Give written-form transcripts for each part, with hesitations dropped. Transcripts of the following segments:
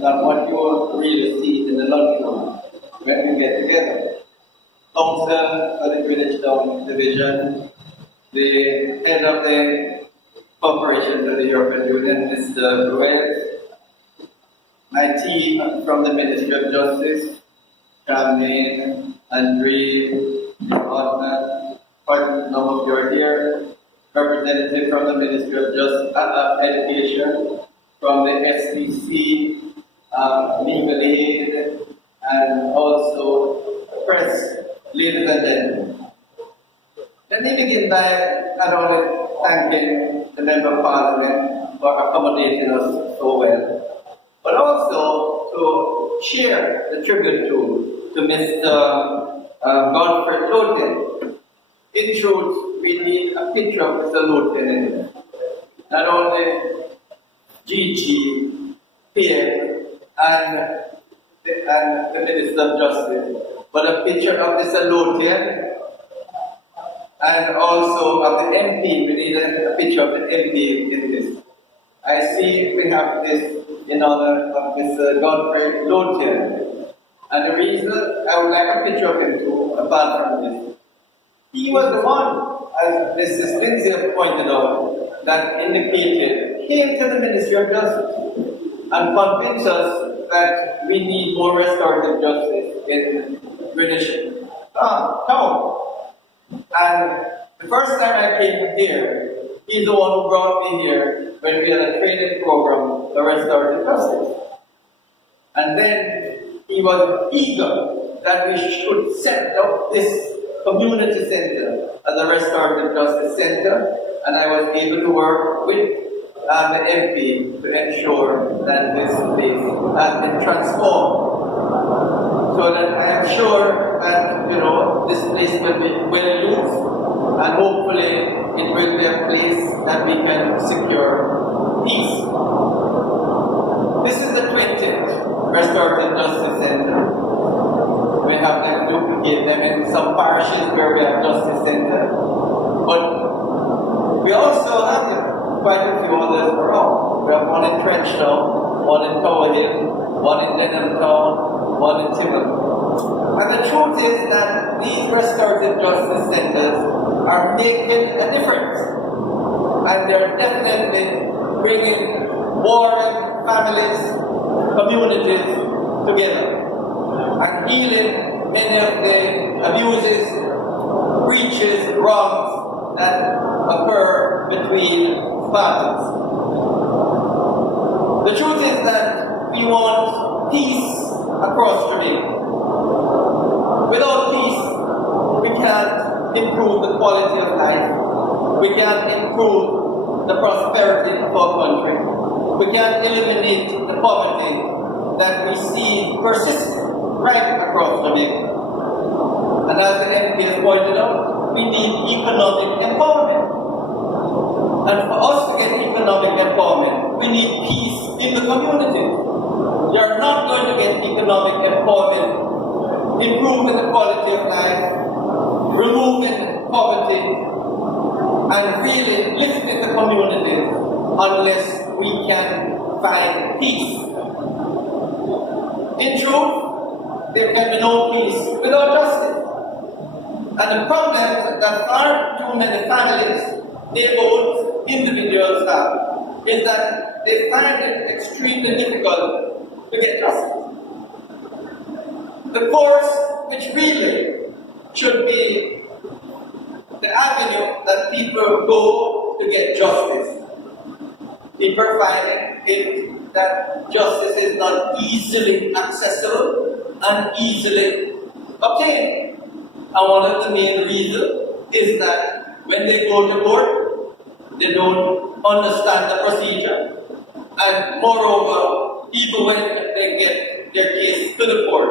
than what you will really see in the lunchroom when we get together. Council for the Greenwich Town Division, the head of the Corporation for the European Union, Mr. Delroy, my team from the Ministry of Justice, Charmaine, Andre, Ordnance, quite a number of you are here, representative from the Ministry of Education, from the SPC, legal aid, and also press, ladies and gentlemen. Let me begin by not only thanking the Member of Parliament for accommodating us so well, but also to share the tribute to Mr. Godfrey Logan. In truth, we need a picture of Mr. Logan in it. Not only Gigi, Pierre, and the Minister of Justice, but a picture of Mr. Logan and also of the MP. We need a picture of the MP in this. I see we have this in honor of Mr. Godfrey Logan. And the reason I would like a picture of him too, apart from this, he was the one, as Mrs. Lindsay pointed out, that indicated, came to the Ministry of Justice and convinced us that we need more restorative justice in Greenwich Town. And the first time I came here, he's the one who brought me here when we had a training program for restorative justice. And then he was eager that we should set up this community center as a restorative justice center, and I was able to work with the MP to ensure that this place has been transformed. So that I am sure that, this place will be well used, and hopefully it will be a place that we can secure peace. This is the 20th Restorative Justice Center. We have them duplicate them in some parishes where we have justice center. But we also have quite a few others around. We have one in Trenchtown, one in Tower Hill, one in Denham Town, one in Timon. And the truth is that these restorative justice centers are making a difference. And they're definitely bringing warring families, communities together and healing many of the abuses, breaches, wrongs that occur between parties. The truth is that we want peace across Jamaica. Without peace, we can't improve the quality of life. We can't improve the prosperity of our country. We can't eliminate the poverty that we see persist right across Jamaica. And as the MP has pointed out, we need economic empowerment. And for us to get economic empowerment, we need peace in the community. You are not going to get economic empowerment, improving the quality of life, removing poverty, and really lifting the community unless we can find peace. In truth, there can be no peace without justice. And the problem that far too many families, neighborhoods, individuals have is that they find it extremely difficult to get justice. The courts, which really should be the avenue that people go to get justice, people find it that justice is not easily accessible and easily obtained. And one of the main reasons is that when they go to court, they don't understand the procedure. And moreover, even when they get their case to the court,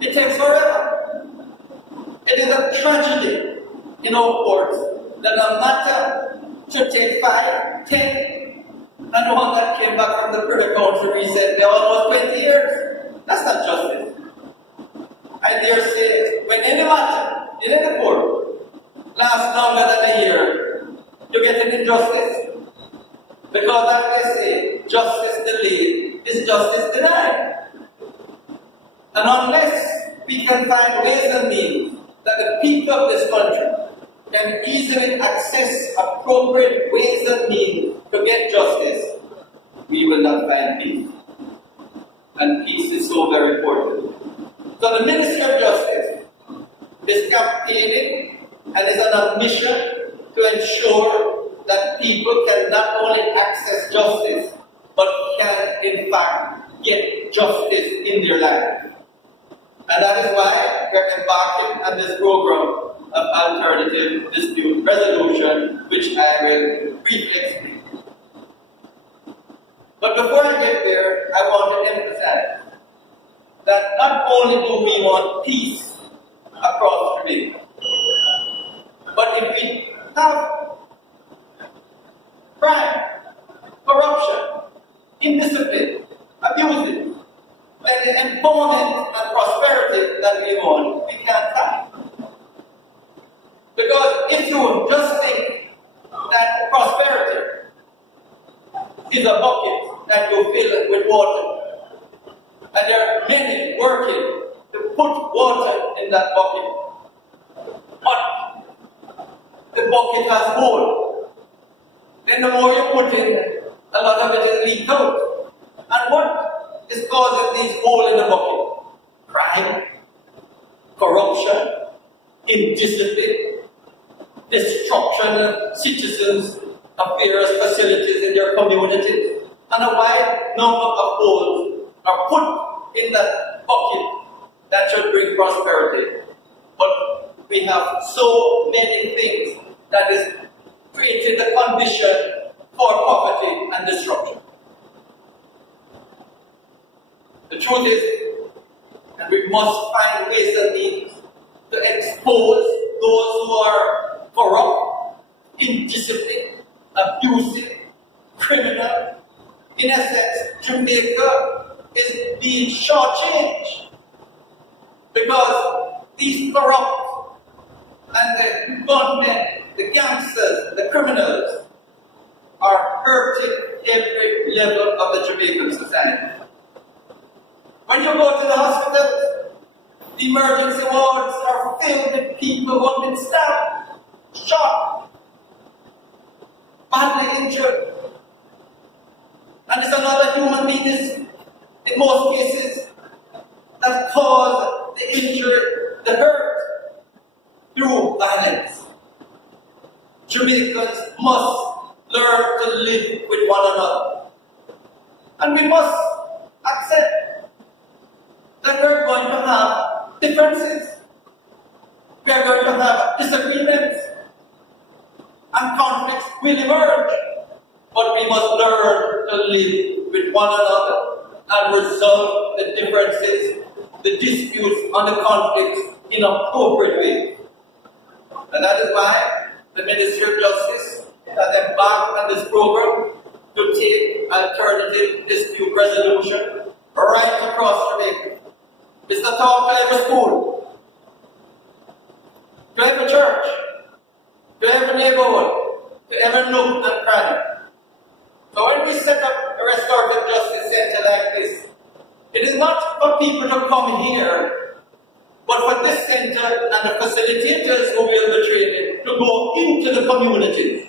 it takes forever. It is a tragedy in our courts that a matter should take 5, 10, and the one that came back from the Privy Council recently, almost 20 years. That's not justice. I dare say, when any matter in any court lasts longer than a year, you get an injustice. Because as they say, justice delayed is is justice denied. And unless we can find ways and means that the people of this country can easily access appropriate ways and means to get justice, we will not find peace. And peace is so very important. So the Ministry of Justice is campaigning and is on a mission to ensure that people can not only access justice, but can in fact get justice in their life. And that is why we're embarking on this program of alternative dispute resolution, which I will briefly explain. But before I get there, I want to emphasize that not only do we want peace across Jamaica, but if we have crime, corruption, indiscipline, abuses, and the empowerment and prosperity that we want, we can't have. Because if you just think that prosperity is a bucket that you fill with water, and there are many working to put water in that bucket, but the bucket has hole, then the more you put in, a lot of it is leaked out. And what is causing these holes in the bucket? Crime, corruption, indiscipline, destruction of citizens' affairs, facilities in their communities, and a wide number of holes are put in that bucket that should bring prosperity. But we have so many things that is creating the condition for poverty and destruction. The truth is that we must find ways and means to expose those who are corrupt, indisciplined, abusive, criminal. In essence, Jamaica is being shortchanged because these corrupt and the gunmen, the gangsters, the criminals are hurting every level of the Jamaican society. When you go to the hospital, the emergency wards are filled with people who have been stabbed, shot, badly injured. And it's another human being in most cases that cause the injury, the hurt, through violence. Jamaicans must learn to live with one another. And we must accept that we're going to have differences. We are going to have disagreements. And conflicts will emerge. But we must learn to live with one another and resolve the differences, the disputes, and the conflicts in appropriate ways. And that is why the Ministry of Justice has embarked on this program to take alternative dispute resolution right across Jamaica. It's to talk to every school, to every church, to every neighborhood, to every nook and cranny. So when we set up a restorative justice center like this, it is not for people to come here, but for this center and the facilitators who will be trained to go into the communities,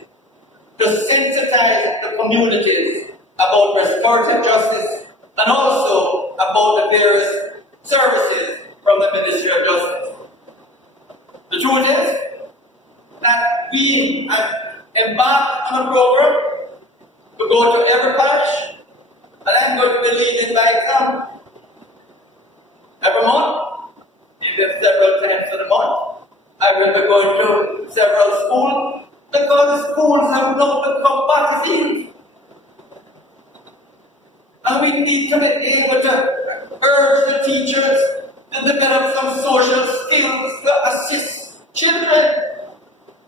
to sensitize the communities about restorative justice and also about the various services from the Ministry of Justice. The truth is that we have embarked on a program to go to every parish, and I'm going to be leading by example. Every month, even several times in a month, I will be going to several schools because the schools have now become battlefields. And we need to be able to urge the teachers to develop some social skills to assist children.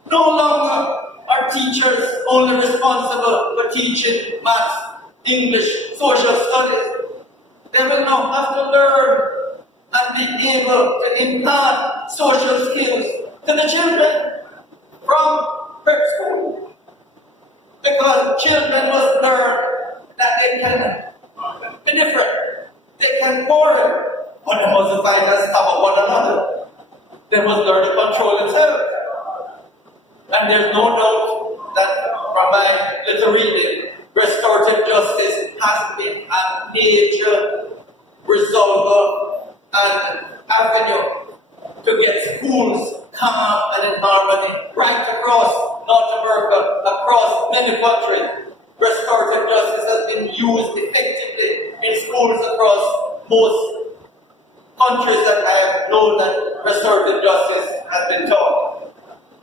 No longer are teachers only responsible for teaching maths, English, social studies. They will now have to learn and be able to impart social skills to the children from prep school. Because children must learn that they can be different a major resolver and avenue to get schools calm and in harmony right across North America, across many countries. Restorative justice has been used effectively in schools across most countries that I have known that restorative justice has been taught.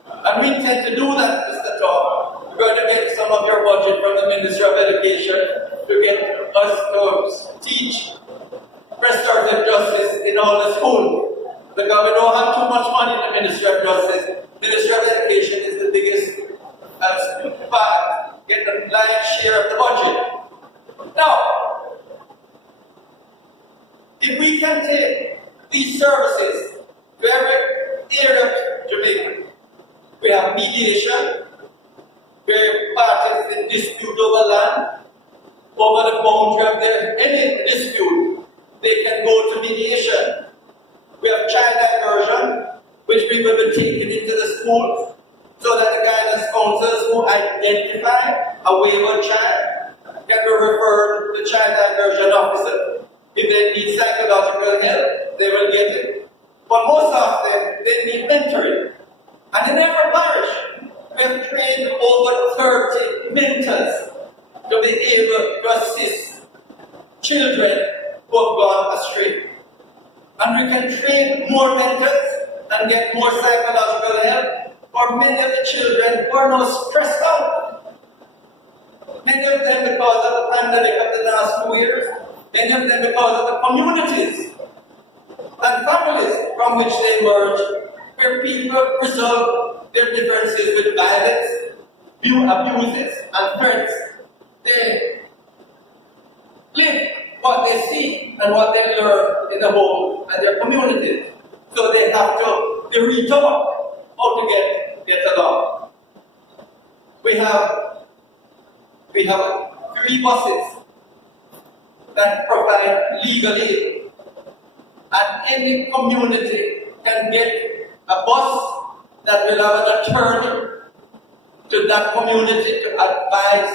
And we intend to do that, Mr. Tom. We're going to get some of your budget from the Ministry of Education to get us to teach restorative justice in all the schools. Because we don't have too much money in the Ministry of Justice. Ministry of Education is the biggest part, get the lion's share of the budget. Now, if we can take these services to every area of Jamaica, we have mediation, where parties in dispute over land, over the boundary of any dispute, they can go to mediation. We have child diversion, which we will be taking into the schools, so that the guidance counselors who identify a wayward child can be referred to the child diversion officer. If they need psychological help, they will get it. But most often, they need mentoring. And in every parish, we have trained over 30 mentors to be able to assist children who have gone astray. And we can train more mentors and get more psychological help for many of the children who are now stressed out. Many of them because of the pandemic of the last 2 years, many of them because of the communities and families from which they emerge, where people resolve their differences with violence, abuses, and threats. They live what they see and what they learn in the home and their communities. So they have to be retaught how to get along. We have 3 buses that provide legal aid, and any community can get a bus that will have an attorney to that community to advise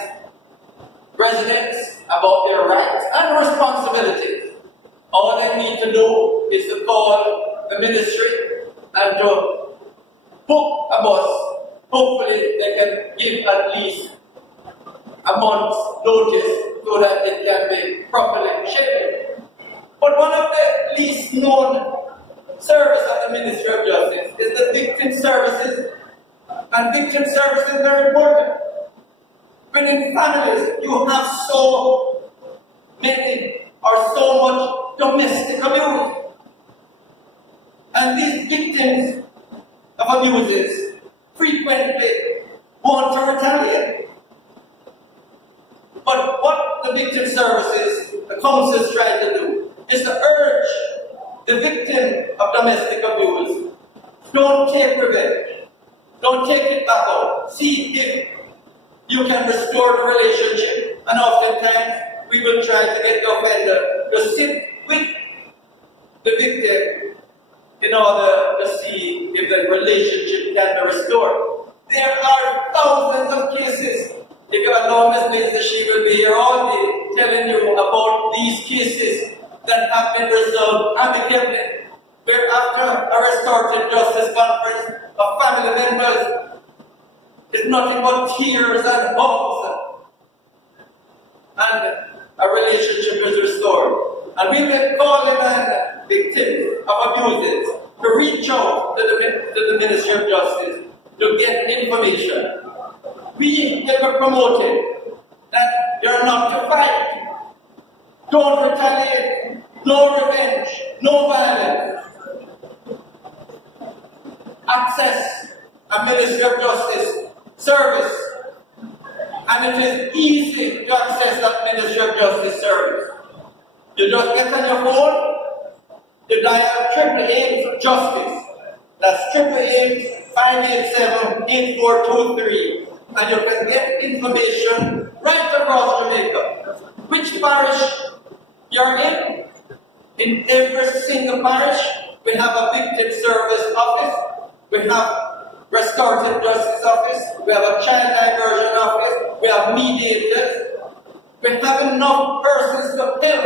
residents about their rights and responsibilities. All they need to do is to call the ministry and to book a bus. Hopefully they can give at least a month's notice so that it can be properly scheduled. But one of the least known service of the Ministry of Justice is the victim services. And victim services is very important. Within families, you have so many or so much domestic abuse. And these victims of abuses frequently want to retaliate. But what the victim services, the councils try to do, is to urge the victim of domestic abuse, don't take revenge. Don't take it back out. See if you can restore the relationship. And oftentimes, we will try to get the offender to sit with the victim in order to see if the relationship can be restored. There are thousands of cases. If you allow Ms. Lindsay, she will be here all day telling you about these cases that have been resolved amicably, where after a restorative justice conference of family members, it's nothing but tears and hugs, and a relationship is restored. And we've been calling on victims of abuses to reach out to the Ministry of Justice to get information. We have promoted that you're not to fight. Don't retaliate. No revenge. No violence. Access a Ministry of Justice service. And it is easy to access that Ministry of Justice service. You just get on your phone, you dial 888 for justice. That's 888-587-8423. And you can get information right across Jamaica. Which parish you're in? In every single parish, we have a victim service office, we have restorative justice office, we have a child diversion office, we have mediators. We have enough persons to help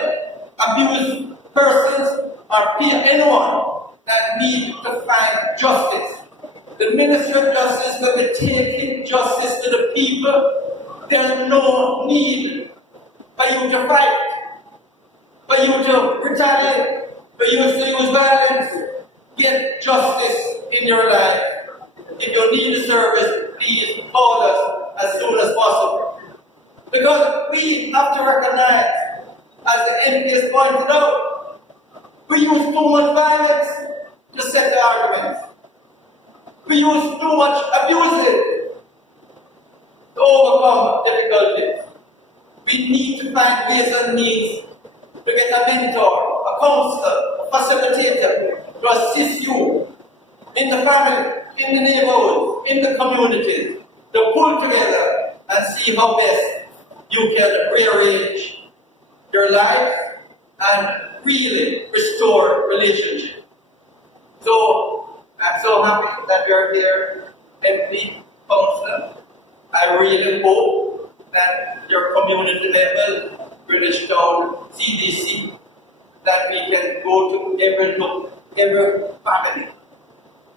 abuse persons or anyone that need to find justice. The Minister of Justice will be taking justice to the people. There's no need for you to fight, for you to retaliate, for you to use violence. Get justice in your life. If you need a service, please call us as soon as possible. Because we have to recognize, as the MP has pointed out, we use too much violence to set the arguments. We use too much abuse to overcome difficulties. We need to find ways and means to get a mentor, a counselor, a facilitator to assist you in the family, in the neighborhood, in the communities, to pull together and see how best you can rearrange your life and really restore relationships. So, I'm so happy that you're here, MP, Councillor. I really hope that your community level, Greenwich Town, CDC, that we can go to every nook, every family,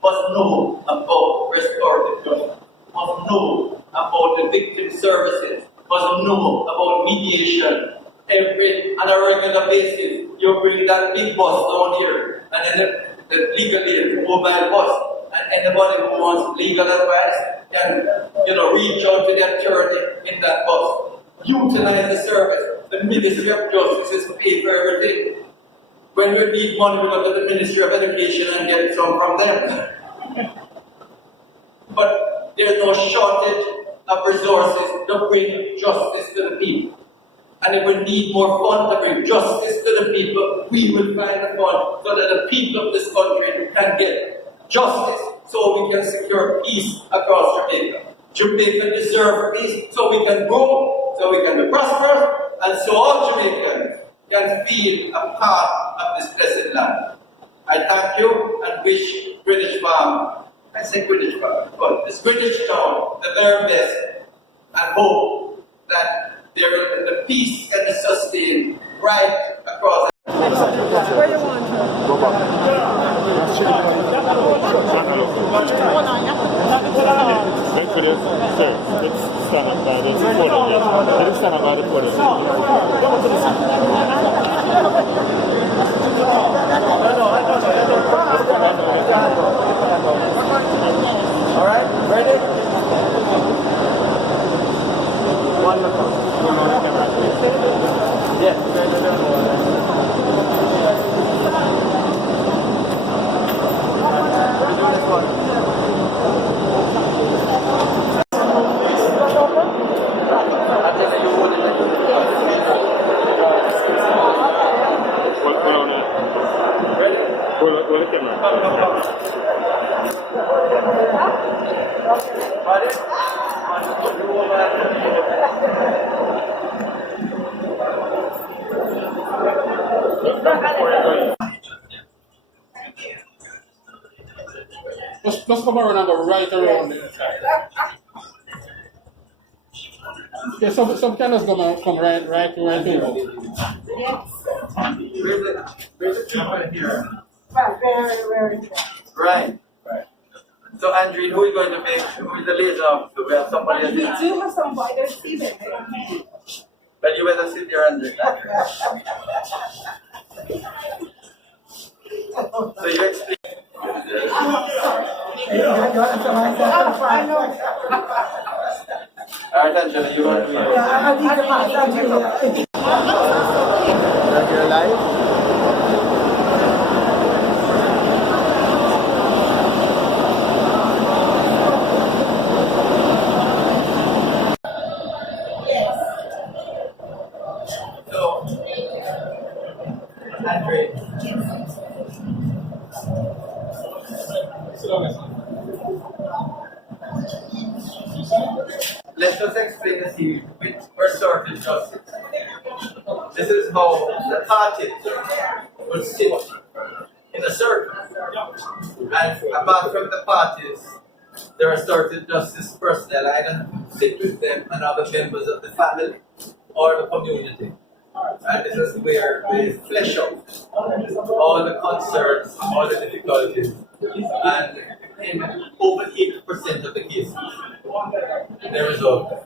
must know about restorative justice, must know about the victim services, must know about mediation. On a regular basis, you bring that big bus down here, and then the legal aid mobile bus, and anybody who wants legal advice can, reach out to the attorney in that bus. Utilize the service. The Ministry of Justice is paid for everything. When we need money, we go to the Ministry of Education and get some from them. But there's no shortage of resources to bring justice to the people. And if we need more funds to bring justice to the people, we will find the fund so that the people of this country can get justice, so we can secure peace across Jamaica. Jamaica deserves peace so we can grow, so we can be prosperous, and so all Jamaicans can feel a part of this blessed land. I thank you and wish Greenwich Farm, I say Greenwich Farm, but this Greenwich Town the very best, and hope that the peace can be sustained right across. Where you want her? Let's stand up by the podium. Let's stand up by the podium. All right, ready? Wonderful. Yes. Just come around and go right around the inside. Okay, some candles come right over. Yes. Where's the people here? Right, very good. Right. So, Andrew, who is going to make, who is the liaison? So we have somebody We else. do have somebody, there's Stephen. But you better sit there, Andrew. So you explain. I know. Alright, Angela, you want to be your life? Let us explain this here with restorative justice. This is how the parties will sit in a circle. And apart from the parties, the restorative justice personnel, I can sit with them and other members of the family. or the community. And this is where we flesh out all the concerns, all the difficulties, and in over 80% of the cases, they resolve them.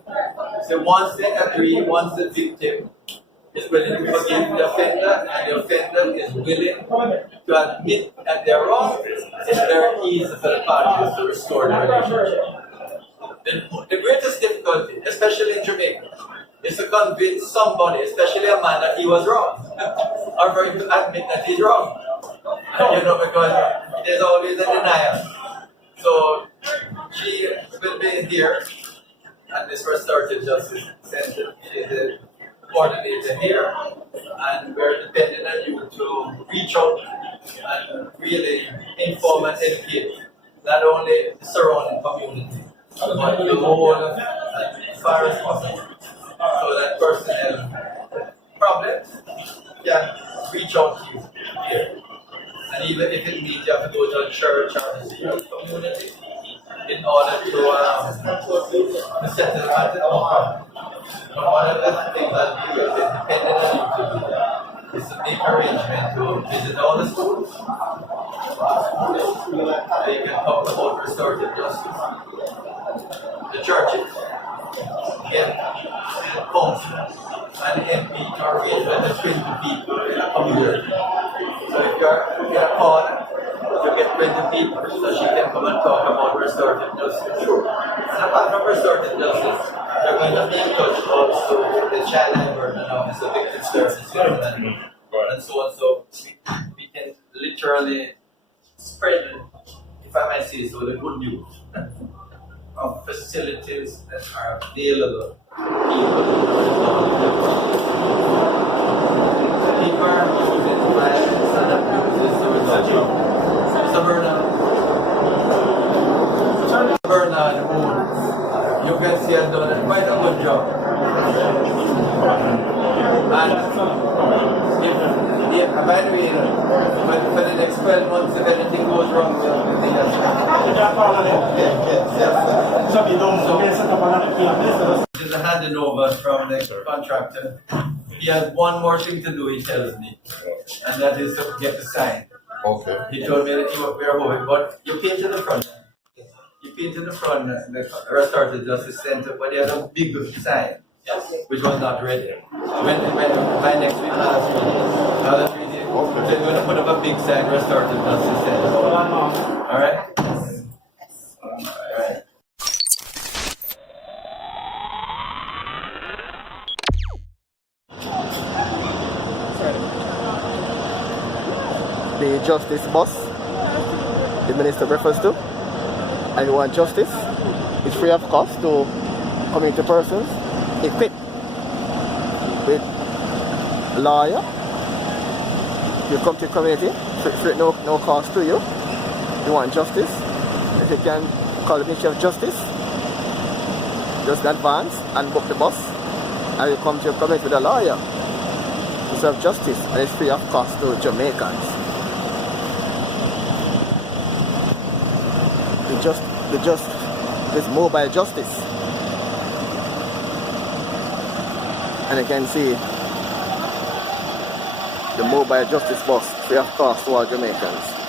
So once they agree, once the victim is willing to forgive the offender, and the offender is willing to admit that they're wrong, it's very easy for the parties to restore the relationship. The greatest difficulty, especially in Jamaica, is to convince somebody, especially a man, that he was wrong, or for him to admit that he's wrong. Because there's always a denial. So she will be here at this Restorative Justice Center. She's the coordinator here, and we're depending on you to reach out and really inform and educate not only the surrounding community, but the whole as far as possible. So that personnel problems can reach out to you here. And even if it means you have to go to a church or the community in order to settle the matter. But one of the things that we will be dependent on you to do is to make arrangement to visit all the schools. You can talk about restorative justice. The churches, get council, and MP to arrange with the 20 people in a community. So if you get a call, you get 20 people, so she can come and talk about restorative justice. And apart from restorative justice, you're going to be in touch also with the child environment office, the victim services, and so on. So we can literally spread, if I might say so, the good news of facilities that are available to people are using violence and abuses to result from Bernard Owens. You can see has done quite a good job. And by the way, for the next 12 months, if anything goes wrong, this is a handing over from the contractor. He has one more thing to do, he tells me, and that is to get the sign. Okay. He told me that he was very hoping, but you paint in the front. You paint in the front, the Restorative Justice Center, but he had a big sign, which was not ready. By next week, last week, another 3 days, they're going to put up a big sign, Restorative Justice Center. Alright? Alright. The justice bus the minister refers to, and you want justice, it's free of cost to community persons equipped with lawyer. You come to the community, free, no cost to you. You want justice, if you can call the Ministry of Justice, just advance and book the bus, and you come to your community with a lawyer to serve justice, and it's free of cost to Jamaicans. This mobile justice, and you can see the mobile justice bus free of cost to all Jamaicans.